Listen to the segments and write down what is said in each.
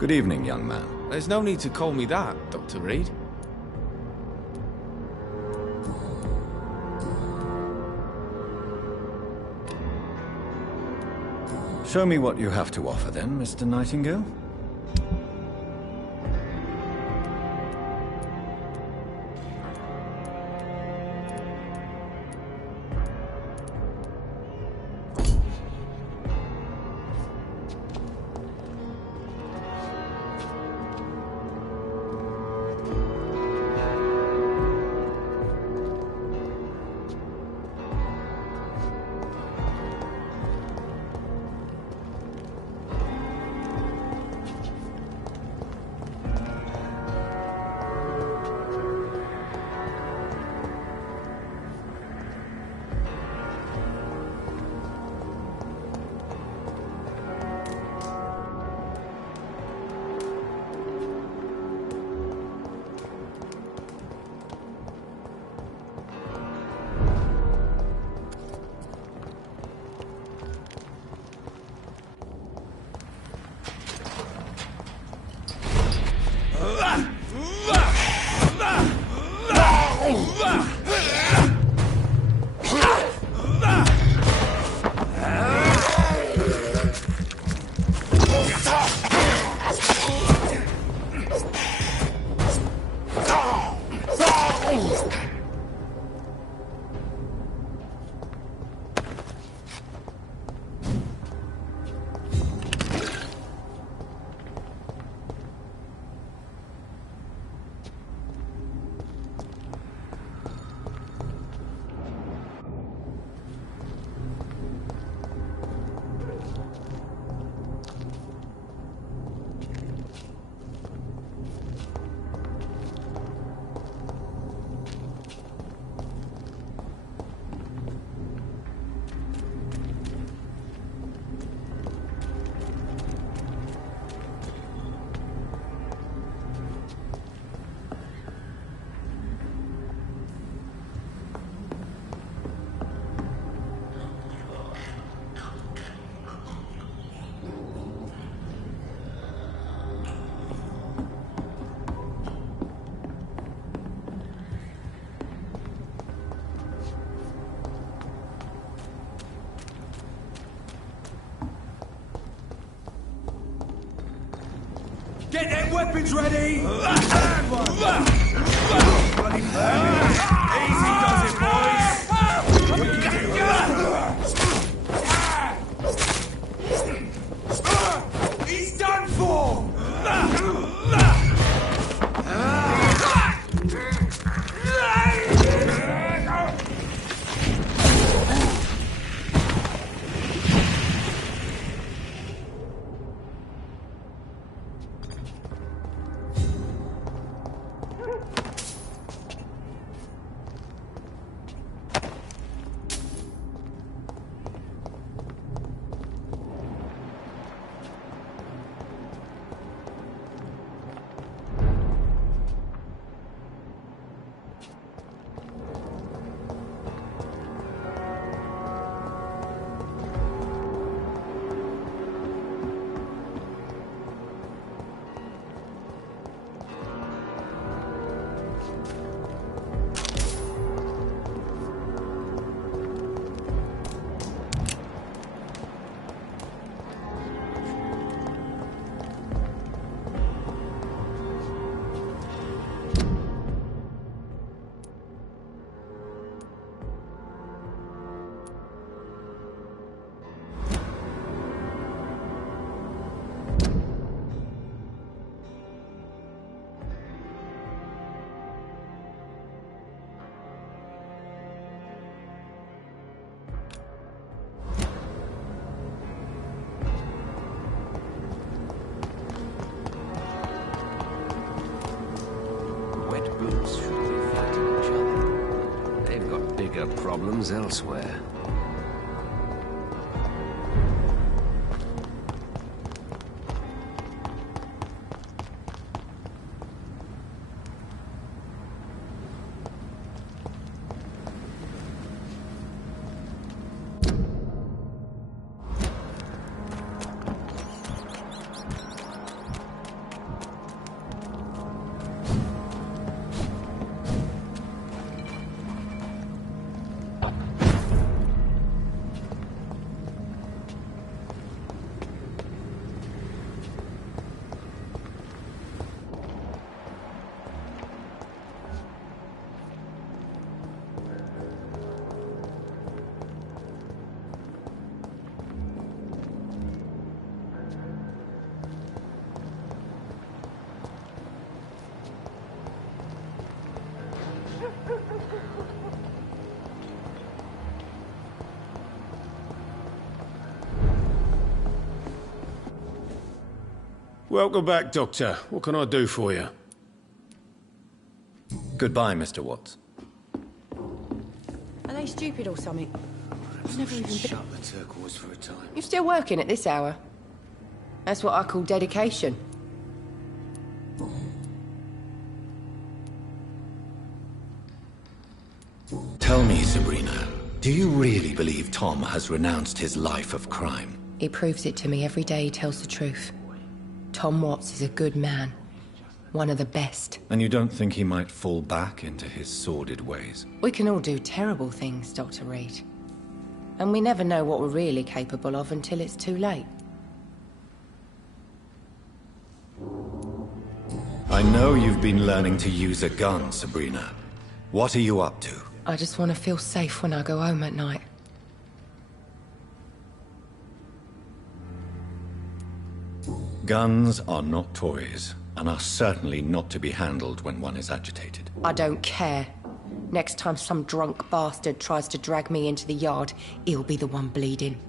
Good evening, young man. There's no need to call me that, Dr. Reed. Show me what you have to offer then, Mr. Nightingale. Get them weapons ready! And one! Bloody perfect! Easy does it, boys! We can do it! He's done for! Problems elsewhere. Welcome back, Doctor. What can I do for you? Goodbye, Mr. Watts. Are they stupid or something? I've never even been... Shut the turquoise for a time. You're still working at this hour? That's what I call dedication. Tell me, Sabrina, do you really believe Tom has renounced his life of crime? He proves it to me every day he tells the truth. Tom Watts is a good man. One of the best. And you don't think he might fall back into his sordid ways? We can all do terrible things, Dr. Reed. And we never know what we're really capable of until it's too late. I know you've been learning to use a gun, Sabrina. What are you up to? I just want to feel safe when I go home at night. Guns are not toys, and are certainly not to be handled when one is agitated. I don't care. Next time some drunk bastard tries to drag me into the yard, he'll be the one bleeding.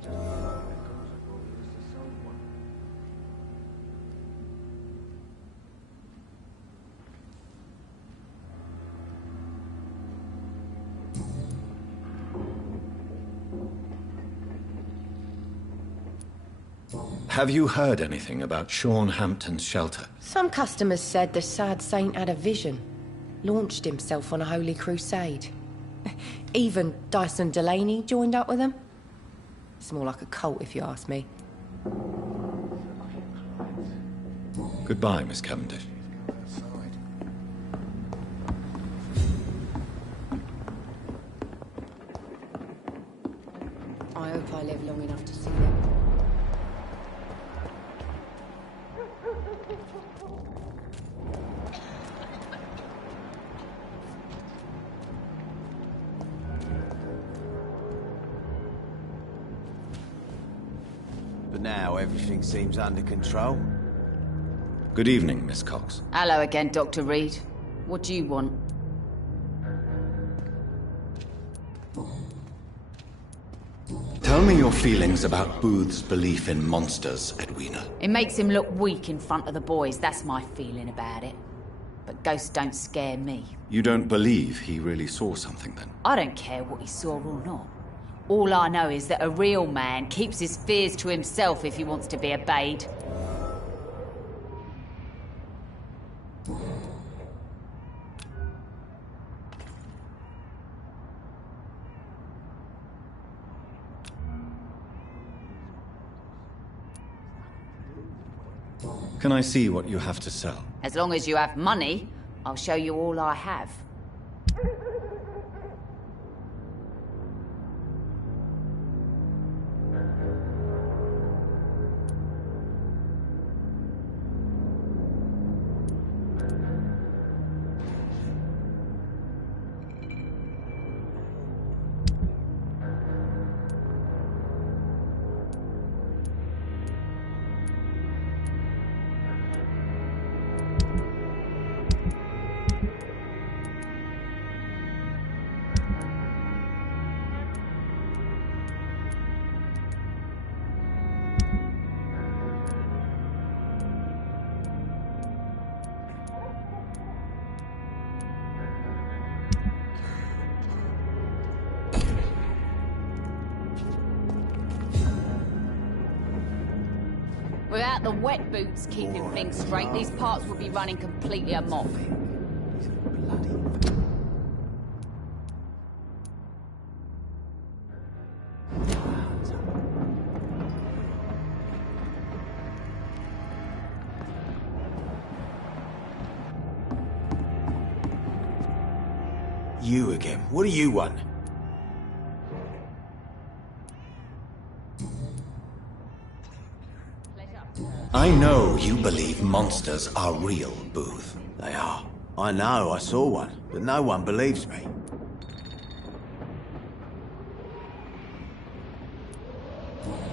Have you heard anything about Sean Hampton's shelter? Some customers said the sad saint had a vision. Launched himself on a holy crusade. Even Dyson Delaney joined up with them. It's more like a cult, if you ask me. Goodbye, Miss Cavendish. I hope I live long enough to see them. But now everything seems under control. Good evening, Miss Cox. Hello again, Dr. Reed. What do you want? Tell me your feelings about Booth's belief in monsters, Edwina. It makes him look weak in front of the boys, that's my feeling about it. But ghosts don't scare me. You don't believe he really saw something, then? I don't care what he saw or not. All I know is that a real man keeps his fears to himself if he wants to be obeyed. Can I see what you have to sell? As long as you have money, I'll show you all I have. Without the wet boots keeping things straight, these parts would be running completely amok. You again. What do you want? I know you believe monsters are real, Booth. They are. I know, I saw one, but no one believes me.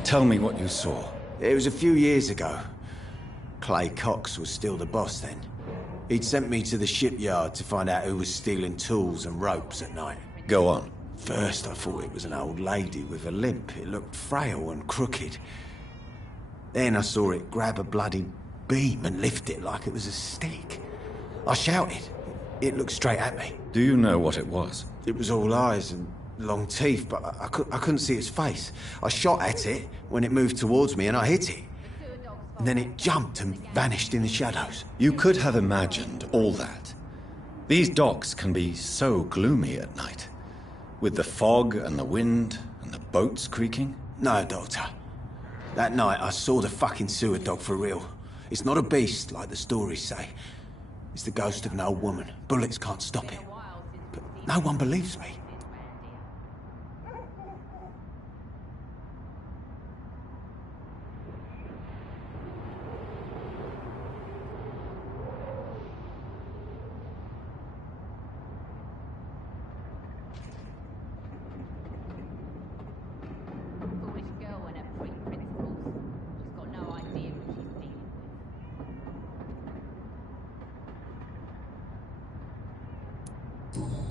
Tell me what you saw. It was a few years ago. Clay Cox was still the boss then. He'd sent me to the shipyard to find out who was stealing tools and ropes at night. Go on. First I thought it was an old lady with a limp. It looked frail and crooked. Then I saw it grab a bloody beam and lift it like it was a stick. I shouted. It looked straight at me. Do you know what it was? It was all eyes and long teeth, but I couldn't see its face. I shot at it when it moved towards me and I hit it. And then it jumped and vanished in the shadows. You could have imagined all that. These docks can be so gloomy at night, with the fog and the wind and the boats creaking. No, Doctor. That night I saw the fucking sewer dog for real. It's not a beast like the stories say. It's the ghost of an old woman. Bullets can't stop it. But no one believes me.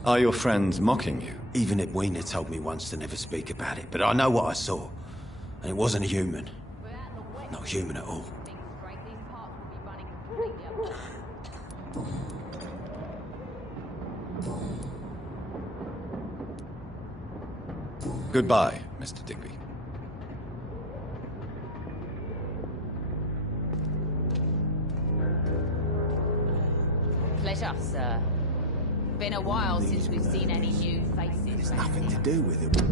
Are your friends mocking you? Even Edwina told me once to never speak about it, but I know what I saw. And it wasn't a human. Not human at all. Goodbye, Mr. Digby. Pleasure, sir. Been a while since we've seen any new faces. It's nothing to do with it.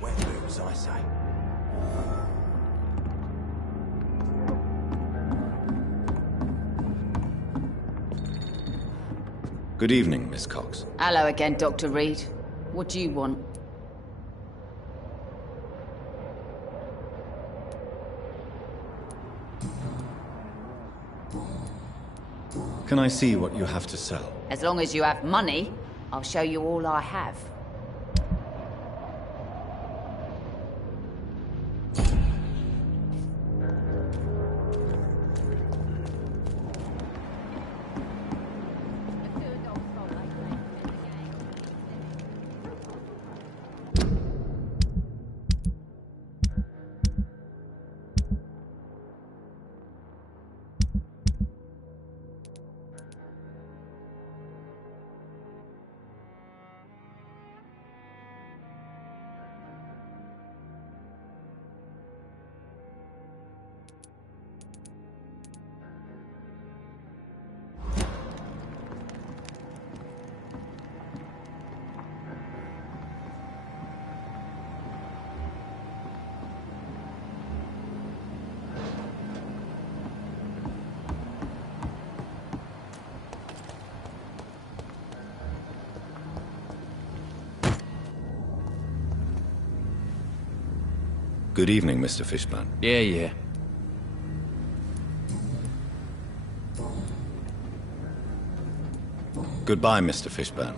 Wet boots, I say. Good evening, Miss Cox. Hello again, Dr. Reed. What do you want? Can I see what you have to sell? As long as you have money, I'll show you all I have. Good evening, Mr. Fishburne. Yeah. Goodbye, Mr. Fishburne.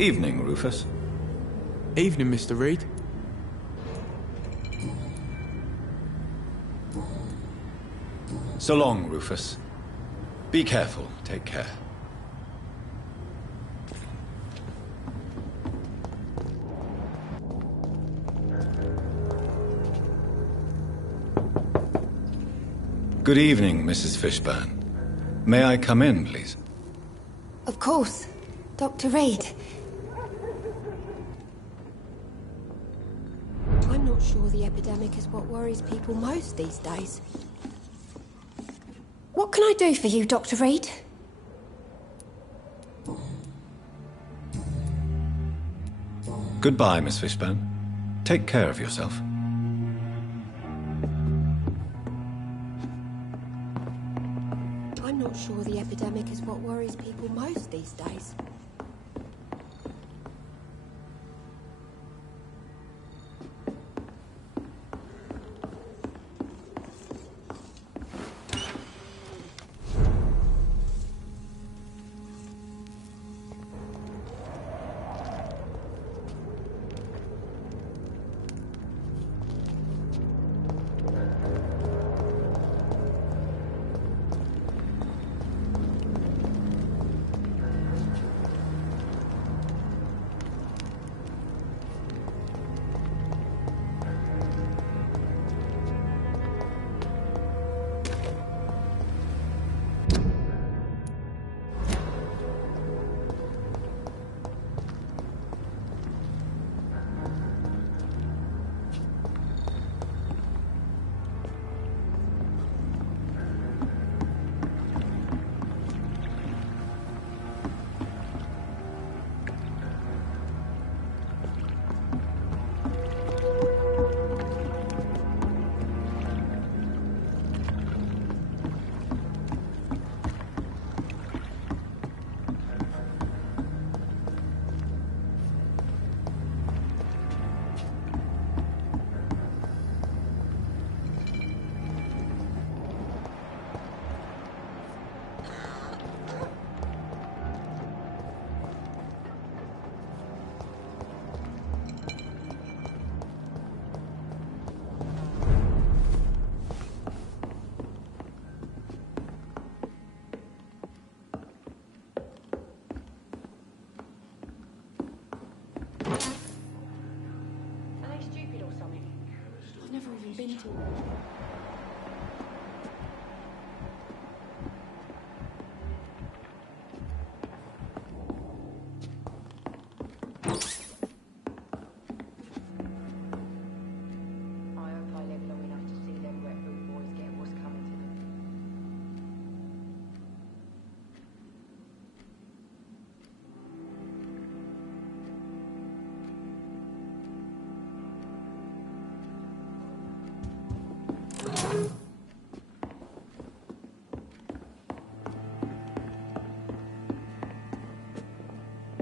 Evening, Rufus. Evening, Mr. Reed. So long, Rufus. Be careful. Take care. Good evening, Mrs. Fishburne. May I come in, please? Of course. Dr. Reed. I'm not sure the epidemic is what worries people most these days. What can I do for you, Dr. Reed? Goodbye, Miss Fishburne. Take care of yourself. I'm not sure the epidemic is what worries people most these days. Been to.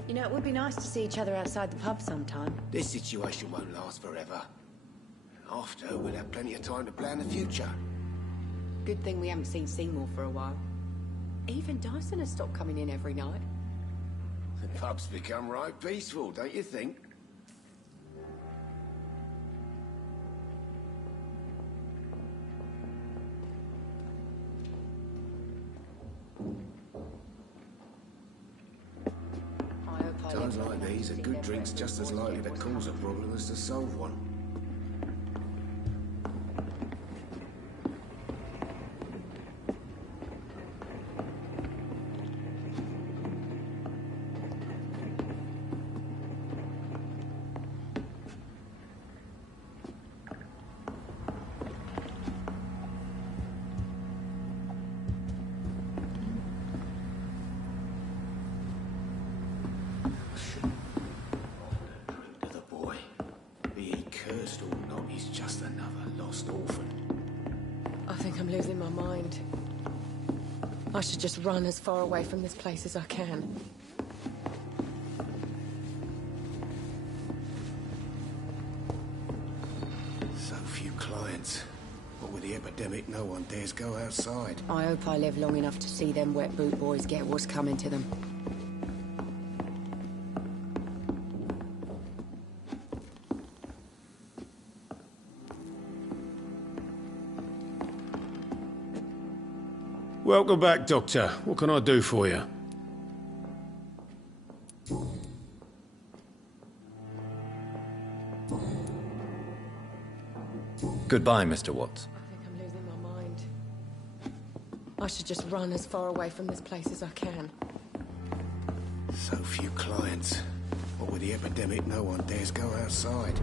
You know, it would be nice to see each other outside the pub sometime. This situation won't last forever. After, we'll have plenty of time to plan the future. Good thing we haven't seen Seymour for a while. Even Dyson has stopped coming in every night. The pub's become right peaceful, don't you think? Times like these, a good drink's just as likely to cause a problem as to solve one. I'm losing my mind. I should just run as far away from this place as I can. So few clients. What with the epidemic, no one dares go outside. I hope I live long enough to see them wet boot boys get what's coming to them. Welcome back, Doctor. What can I do for you? Goodbye, Mr. Watts. I think I'm losing my mind. I should just run as far away from this place as I can. So few clients. What with the epidemic, no one dares go outside.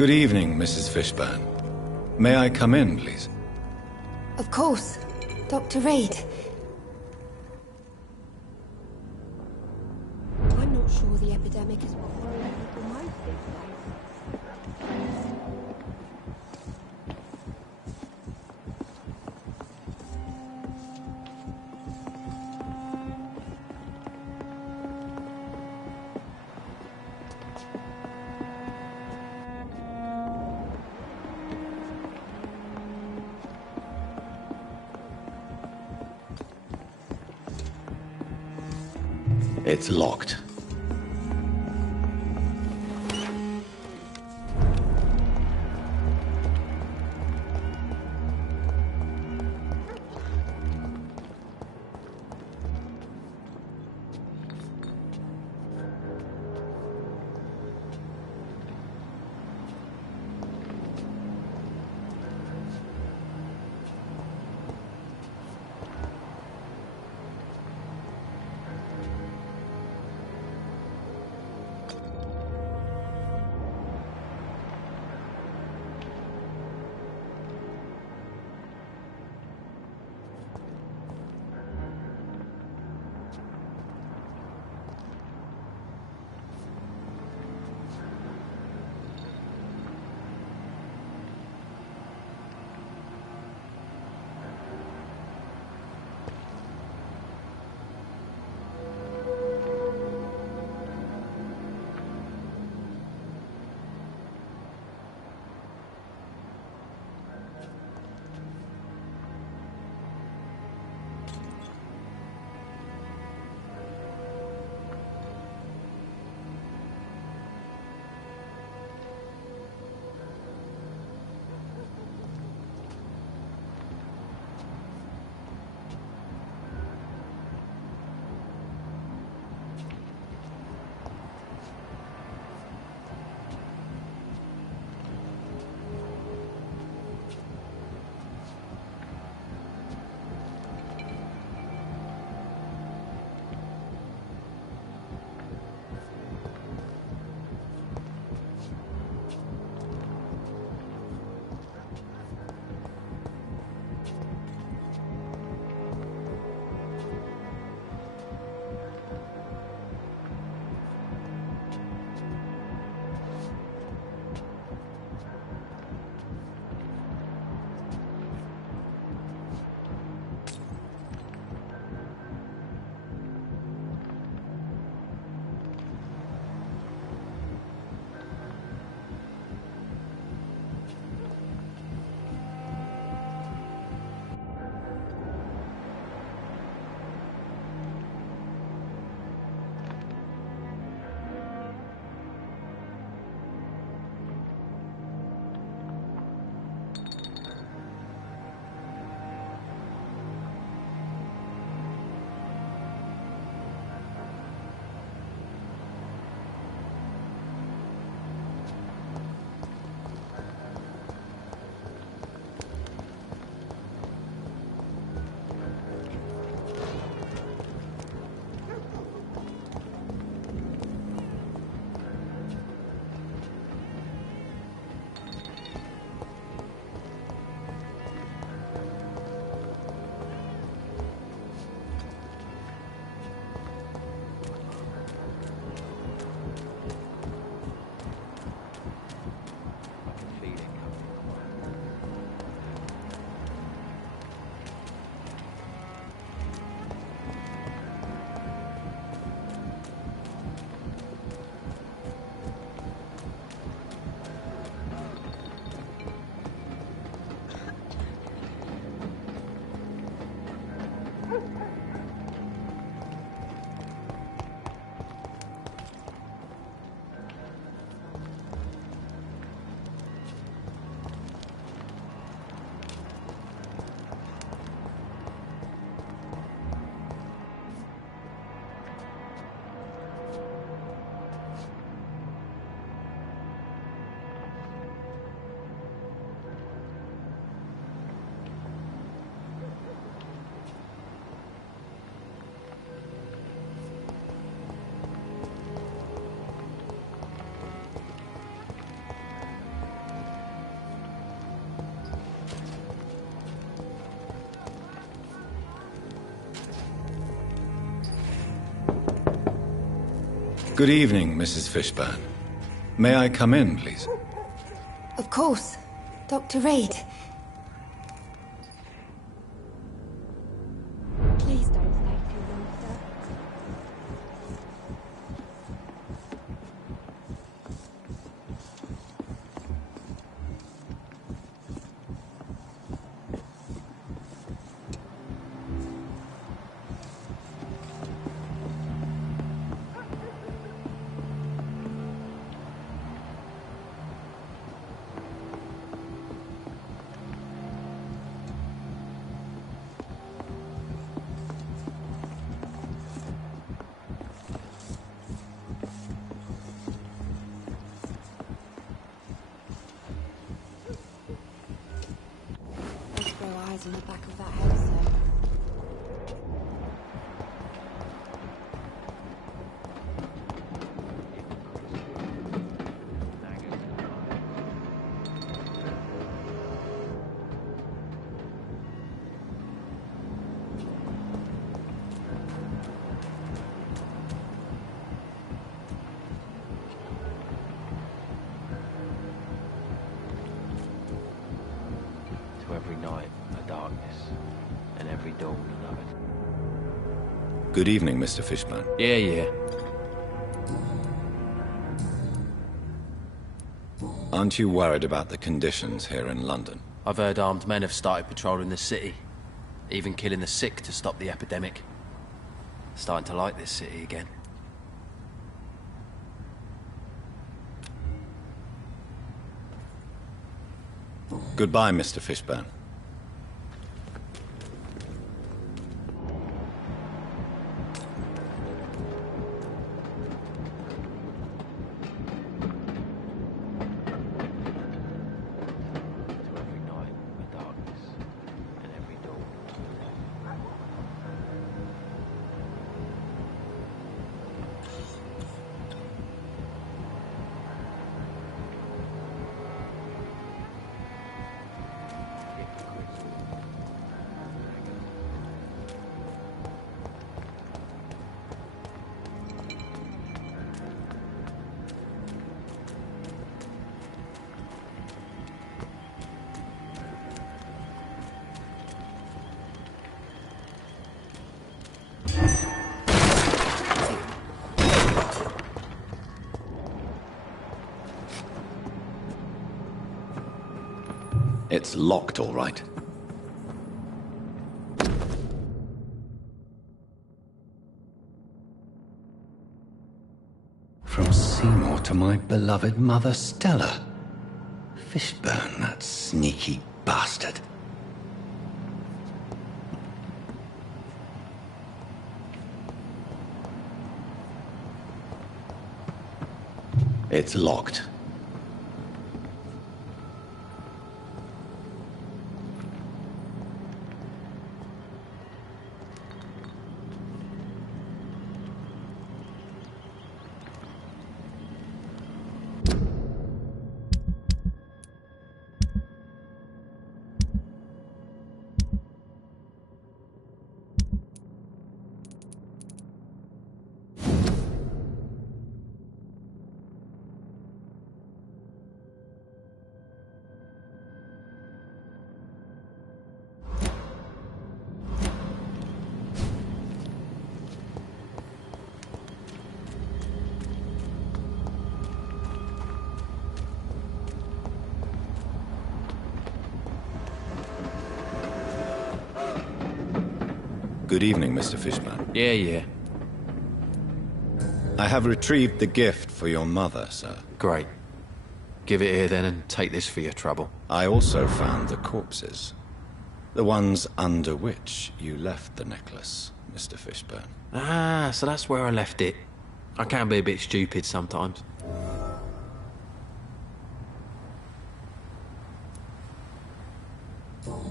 Good evening, Mrs. Fishburne. May I come in, please? Of course. Dr. Reed. I'm not sure the epidemic is what worries people most these days. It's locked. Good evening, Mrs. Fishburne. May I come in, please? Of course. Dr. Reed. Please don't stay too long, sir. In the back of that house, sir. To every night a darkness, and every dawn another. Good evening, Mr. Fishburne. Yeah. Aren't you worried about the conditions here in London? I've heard armed men have started patrolling the city, even killing the sick to stop the epidemic. Starting to like this city again. Goodbye, Mr. Fishburne. It's locked, all right. From Seymour to my beloved mother, Stella. Fishburne, that sneaky bastard. It's locked. Good evening, Mr. Fishburne. Yeah. I have retrieved the gift for your mother, sir. Great. Give it here then and take this for your trouble. I also found the corpses. The ones under which you left the necklace, Mr. Fishburne. Ah, so that's where I left it. I can be a bit stupid sometimes.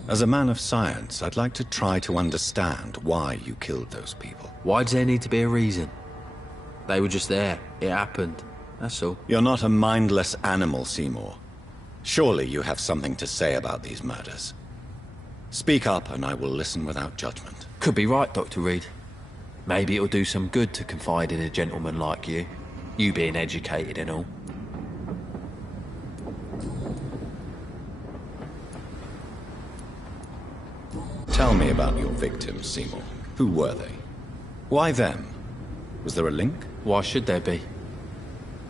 As a man of science, I'd like to try to understand why you killed those people. Why does there need to be a reason? They were just there. It happened. That's all. You're not a mindless animal, Seymour. Surely you have something to say about these murders. Speak up and I will listen without judgment. Could be right, Dr. Reed. Maybe it'll do some good to confide in a gentleman like you. You being educated and all. Tell me about your victims, Seymour. Who were they? Why them? Was there a link? Why should there be?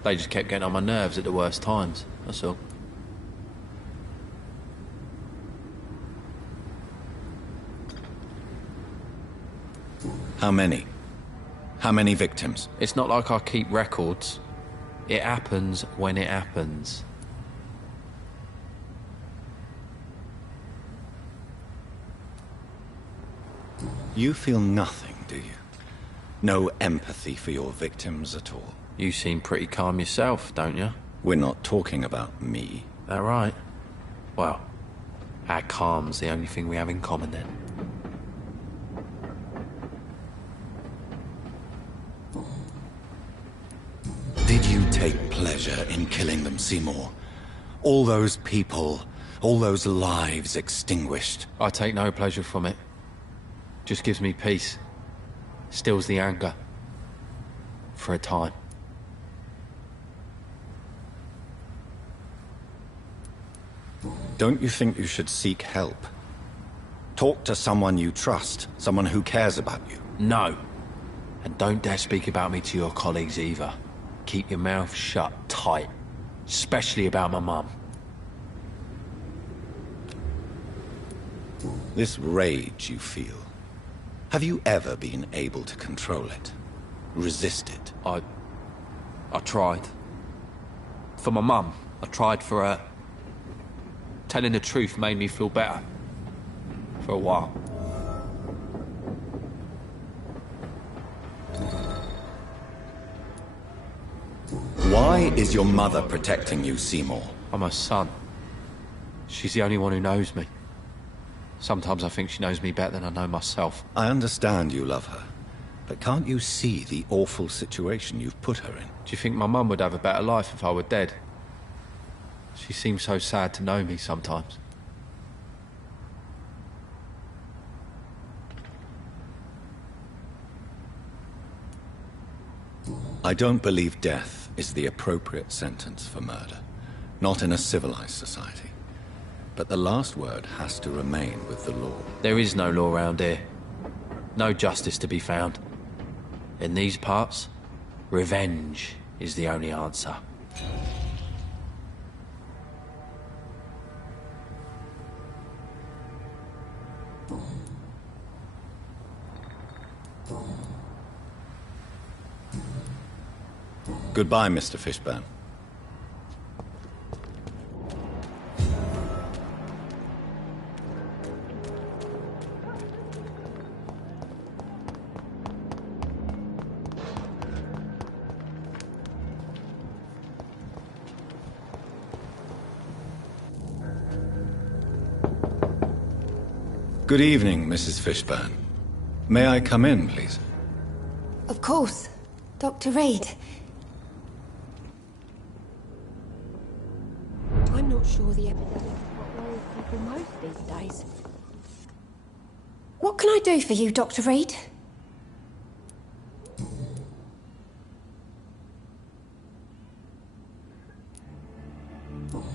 They just kept getting on my nerves at the worst times, that's all. How many? How many victims? It's not like I keep records. It happens when it happens. You feel nothing, do you? No empathy for your victims at all? You seem pretty calm yourself, don't you? We're not talking about me. That right? Well, our calm's the only thing we have in common then. Did you take pleasure in killing them, Seymour? All those people, all those lives extinguished. I take no pleasure from it. Just gives me peace. Stills the anger. For a time. Don't you think you should seek help? Talk to someone you trust, someone who cares about you. No. And don't dare speak about me to your colleagues either. Keep your mouth shut tight. Especially about my mum. This rage you feel, have you ever been able to control it? Resist it? I tried. For my mum. I tried for her. Telling the truth made me feel better. For a while. Why is your mother protecting you, Seymour? I'm her son. She's the only one who knows me. Sometimes I think she knows me better than I know myself. I understand you love her, but can't you see the awful situation you've put her in? Do you think my mum would have a better life if I were dead? She seems so sad to know me sometimes. I don't believe death is the appropriate sentence for murder. Not in a civilized society. But the last word has to remain with the law. There is no law around here. No justice to be found. In these parts, revenge is the only answer. Goodbye, Mr. Fishburne. Good evening, Mrs. Fishburne. May I come in, please? Of course. Dr. Reed. I'm not sure the epidemic is what worries people most these days. What can I do for you, Dr. Reed?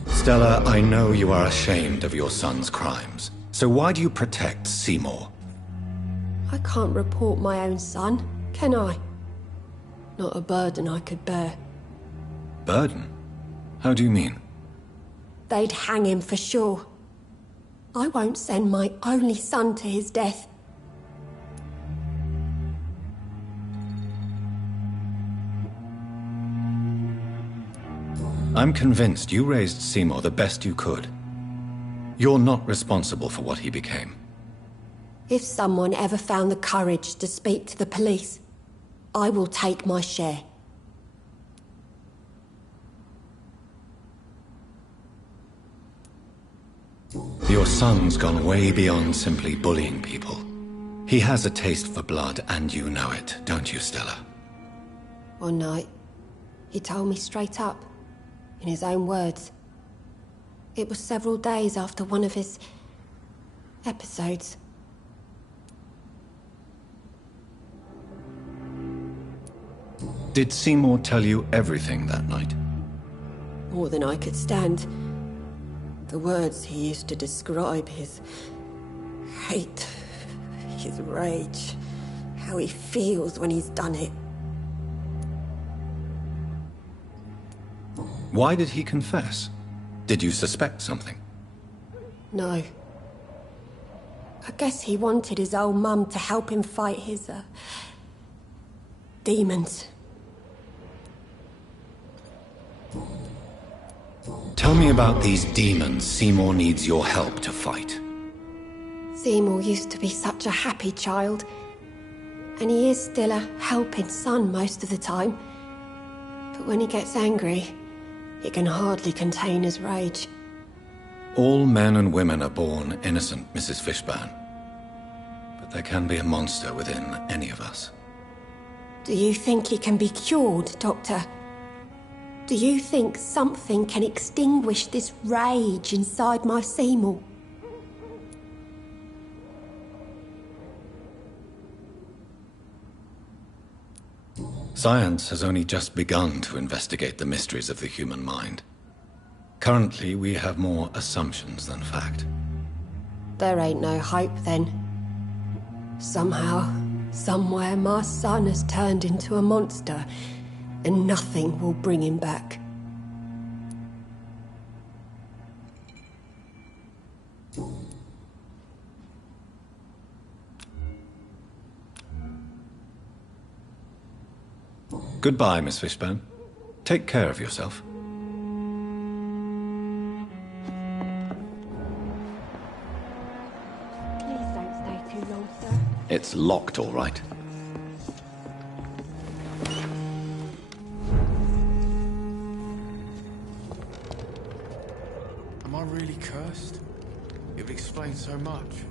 Stella, I know you are ashamed of your son's crimes. So why do you protect Seymour? I can't report my own son, can I? Not a burden I could bear. Burden? How do you mean? They'd hang him for sure. I won't send my only son to his death. I'm convinced you raised Seymour the best you could. You're not responsible for what he became. If someone ever found the courage to speak to the police, I will take my share. Your son's gone way beyond simply bullying people. He has a taste for blood, and you know it, don't you, Stella? One night, he told me straight up, in his own words. It was several days after one of his episodes. Did Seymour tell you everything that night? More than I could stand. The words he used to describe his hate, his rage, how he feels when he's done it. Why did he confess? Did you suspect something? No. I guess he wanted his old mum to help him fight his, demons. Tell me about these demons Seymour needs your help to fight. Seymour used to be such a happy child. And he is still a helping son most of the time. But when he gets angry, he can hardly contain his rage. All men and women are born innocent, Mrs. Fishburne. But there can be a monster within any of us. Do you think he can be cured, Doctor? Do you think something can extinguish this rage inside my Seymour? Science has only just begun to investigate the mysteries of the human mind. Currently, we have more assumptions than fact. There ain't no hope then. Somehow, somewhere, my son has turned into a monster, and nothing will bring him back. Goodbye, Miss Fishburne. Take care of yourself. Please don't stay too long, sir. It's locked, all right. Am I really cursed? It would explain so much.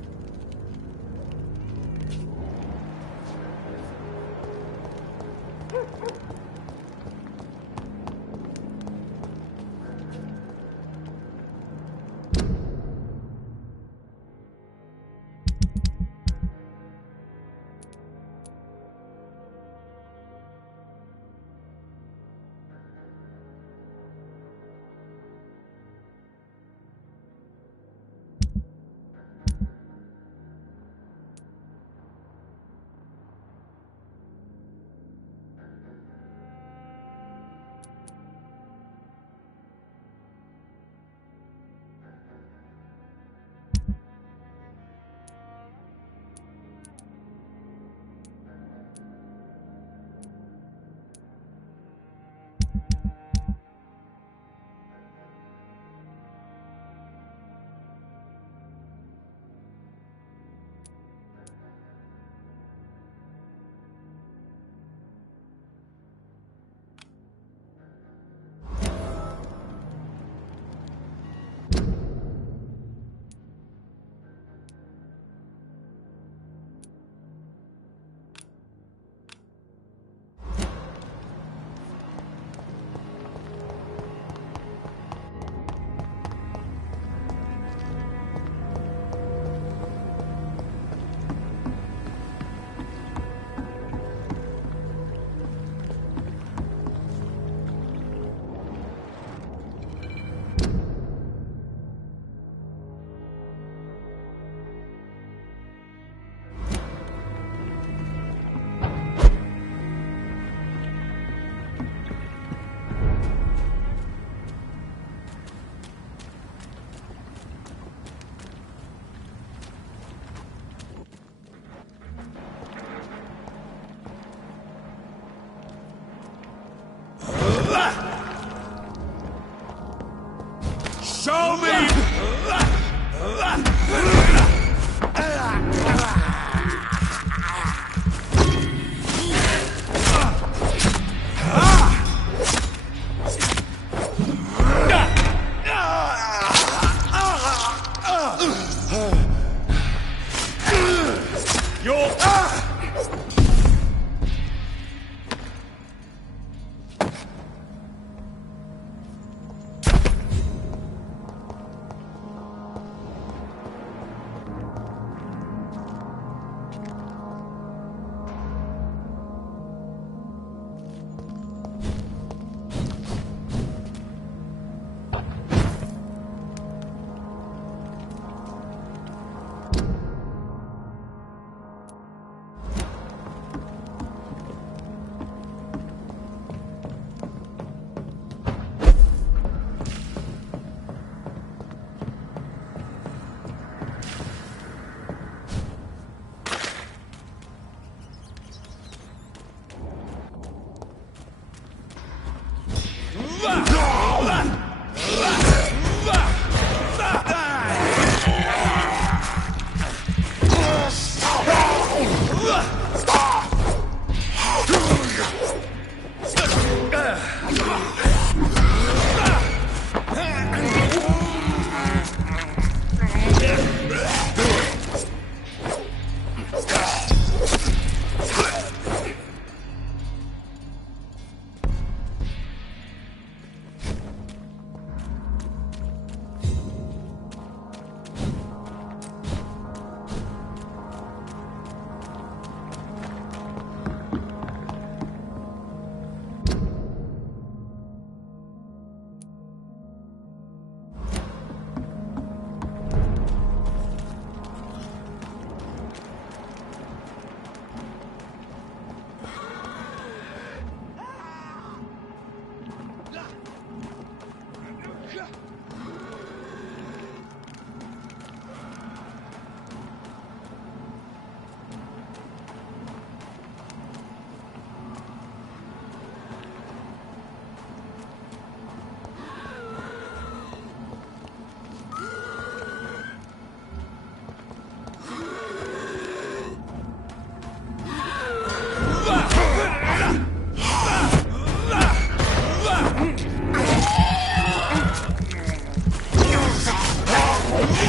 Show me!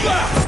Ah!